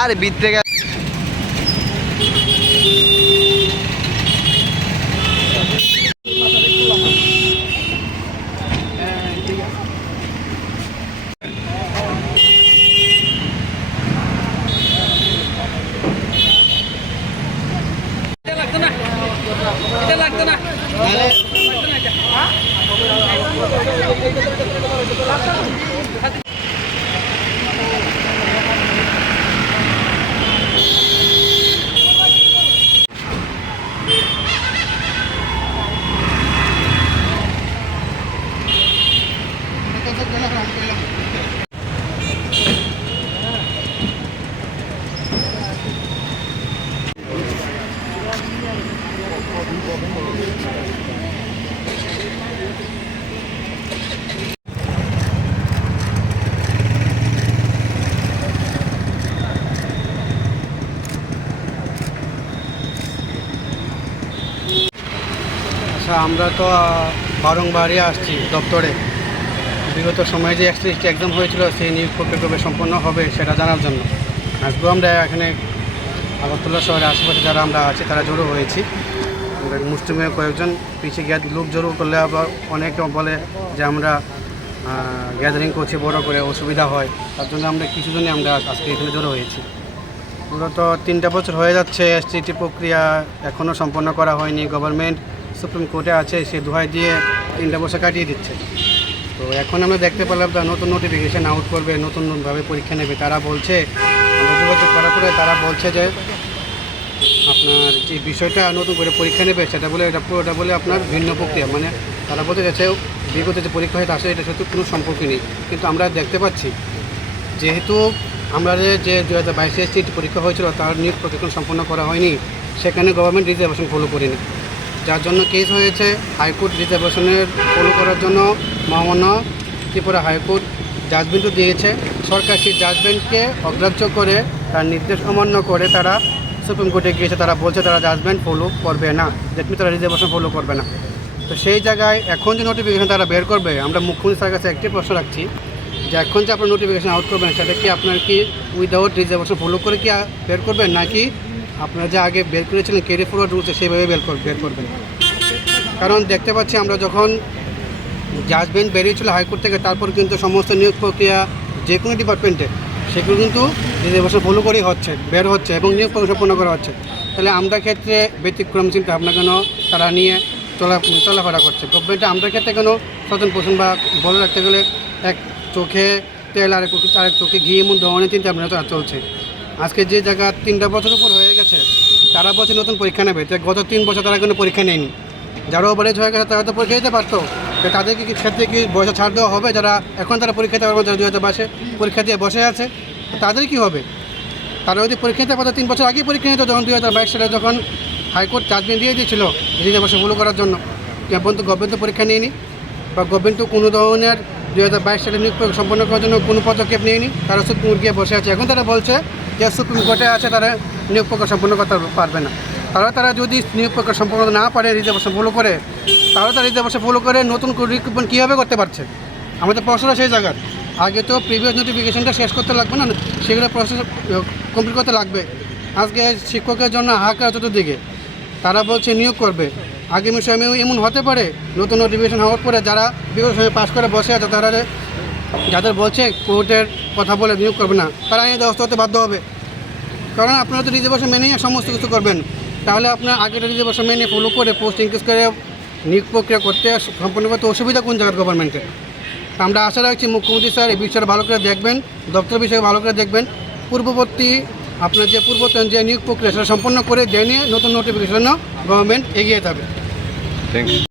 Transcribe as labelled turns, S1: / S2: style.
S1: আর ভিতরে গেল
S2: আচ্ছা আমরা তো বারংবারই আসছি দপ্তরে। বিগত সময়ে যে একত্রিশটি এক্সাম হয়েছিল, সেই নিয়োগ প্রক্রিয়া সম্পন্ন হবে সেটা জানার জন্য। আসব আমরা এখানে আগরতলা শহরের আশেপাশে যারা আমরা আছি, তারা জড়ো হয়েছি। আমরা মুসলিমের কয়েকজন পিছিয়ে গিয়ে লোক জড়ো করলে আবার অনেকে বলে যে আমরা গ্যাদারিং করছি, বড় করে অসুবিধা হয়। তার জন্য আমরা কিছুজনই আমরা আজকে এখানে জড়ো হয়েছি। মূলত তিনটা বছর হয়ে যাচ্ছে, এসটিটি প্রক্রিয়া এখনও সম্পন্ন করা হয়নি। গভর্নমেন্ট সুপ্রিম কোর্টে আছে, সে দোহাই দিয়ে তিনটা বছর কাটিয়ে দিচ্ছে। তো এখন আমরা দেখতে পেলাম তারা নতুন নোটিফিকেশান আউট করবে, নতুন নতুনভাবে পরীক্ষা নেবে। তারা বলছে যোগাযোগ করার পরে তারা বলছে যে আপনার যে বিষয়টা নতুন করে পরীক্ষা নেবে, সেটা বলে এটা পুরোটা বলে আপনার ভিন্ন প্রক্রিয়া। মানে তারা বলতে যাচ্ছে বিগত যে পরীক্ষা হয় তার সাথে এটা সাথে কোনো সম্পর্ক নেই। কিন্তু আমরা দেখতে পাচ্ছি, যেহেতু আমরা যে দু হাজার বাইশে পরীক্ষা হয়েছিল, তার নিয়োগ প্রশিক্ষণ সম্পন্ন করা হয়নি, সেখানে গভর্নমেন্ট রিজার্ভেশন ফলো করেনি। যার জন্য কেস হয়েছে হাইকোর্ট রিজার্ভেশনের ফলো করার জন্য মহামান্য ত্রিপুরা হাইকোর্ট জাজমেন্টও দিয়েছে। সরকার সেই জাজমেন্টকে অগ্রাহ্য করে, তার নির্দেশ অমান্য করে তারা সুপ্রিম কোর্টে গিয়েছে, তারা বলছে তারা জাজমেন্ট ফলো করবে না দেখবি তারা রিজার্ভেশন ফলো করবে না। তো সেই জায়গায় এখন যে নোটিফিকেশান তারা বের করবে, আমরা মুখ্যমন্ত্রী স্যারের কাছে একটি প্রশ্ন রাখছি, যে এখন যে আপনার নোটিফিকেশান আউট করবেন, সেটা কি আপনার কি উইদাউট রিজার্ভেশন ফলো করে কি বের করবেন, নাকি আপনারা যে আগে বের করেছিলেন ক্যারি ফরওয়ার্ড রুলসে সেইভাবে বের কর- বের করবেন। কারণ দেখতে পাচ্ছি আমরা যখন জাজমেন্ট বেরিয়েছিল হাইকোর্ট থেকে, তারপর কিন্তু সমস্ত নিয়োগ প্রক্রিয়া যে কোনো ডিপার্টমেন্টে সেগুলো কিন্তু রিজার্ভেশন ফলো করেই হচ্ছে, বের হচ্ছে এবং নিয়োগ সম্পন্ন করা হচ্ছে। তাহলে আমরা ক্ষেত্রে ব্যতিক্রম চিন্তা ভাবনা কেন তারা নিয়ে চলা চলাফেরা করছে? গভর্নমেন্টে আমরা ক্ষেত্রে কেন সচেতন পোষণ বা বলে রাখতে গেলে এক চোখে তেল আর এক- আরেক চোখে ঘি এমন ধরনের চিন্তা ভাবনা চলছে? আজকে যে জায়গা তিনটা বছর উপর হয়ে গেছে, তারা বছর নতুন পরীক্ষা নেবে। তো গত তিন বছর তারা কোনো পরীক্ষা নেয়নি। যারা ওভারেজ হয়ে গেছে, তারা তো পরীক্ষা দিতে পারতো। তো তাদেরকে কি ক্ষেত্রে কি বয়সে ছাড় দেওয়া হবে? যারা এখন তারা পরীক্ষা দিতে পারবে যারা দু হাজার বাইশে পরীক্ষা দিয়ে বসে আছে, তাদের কি হবে? তারা যদি পরীক্ষা দিতে পারতো, তিন বছর আগেই পরীক্ষা নিত যখন দুই হাজার বাইশ সালে যখন হাইকোর্ট জাজমেন্ট দিয়ে দিয়েছিল রিজার্ভ বসে ফলো করার জন্য। এখন তো গভর্নমেন্ট তো পরীক্ষা নিয়নি, বা গভর্নমেন্ট কোনো ধরনের দুই হাজার বাইশ সালে নিয়োগ সম্পন্ন করার জন্য কোনো পদক্ষেপ নিয়নি। তারা সুপ্রিম কোর্ট গিয়ে বসে আছে। এখন তারা বলছে যে সুপ্রিম কোর্টে আছে, তারা নিয়োগ প্রক্রিয়া সম্পন্ন করতে পারবে না। তারা তারা যদি নিয়োগ প্রক্রিয়া সম্পন্ন না পারে, রিজার্ভেশন ফলো করে, তাহলে তারা রিজার্ভেশন ফলো করে নতুন রিক্রুটমেন্ট কীভাবে করতে পারছে? আমাদের প্রশ্নটা সেই জায়গার। আগে তো প্রিভিয়াস নোটিফিকেশনটা শেষ করতে লাগবে না, সেগুলো প্রসেস কমপ্লিট করতে লাগবে। আজকে শিক্ষকের জন্য হাহাকার চতুর্দিকে। তারা বলছে নিয়োগ করবে। আগামী সময়ে এমন হতে পারে, নতুন নোটিফিকেশন হওয়ার পরে যারা বিগত সময়ে পাশ করে বসে আছে, তারা যাদের বলছে কোর্টের কথা বলে নিয়োগ করবে না, তারা আইনে ব্যবস্থা হতে বাধ্য হবে। কারণ আপনারা তো রিজার্ভেশন মেনেই সমস্ত কিছু করবেন। তাহলে আপনার আগের রিজার্ভেশন মেনে ফলো করে পোস্ট ইনক্রিজ করে নিয়োগ প্রক্রিয়া করতে সম্পূর্ণ করতে অসুবিধা কোন জায়গার গভর্নমেন্টের আমরা আশা রাখছি মুখ্যমন্ত্রী স্যার এই বিষয়টা ভালো করে দেখবেন, দপ্তর বিষয়ে ভালো করে দেখবেন। পূর্ববর্তী আপনার যে পূর্বতন যে নিয়োগ প্রক্রিয়া সেটা সম্পন্ন করে জেনে নতুন নোটিফিকেশন গভর্নমেন্ট এগিয়ে যাবে।
S1: Thank you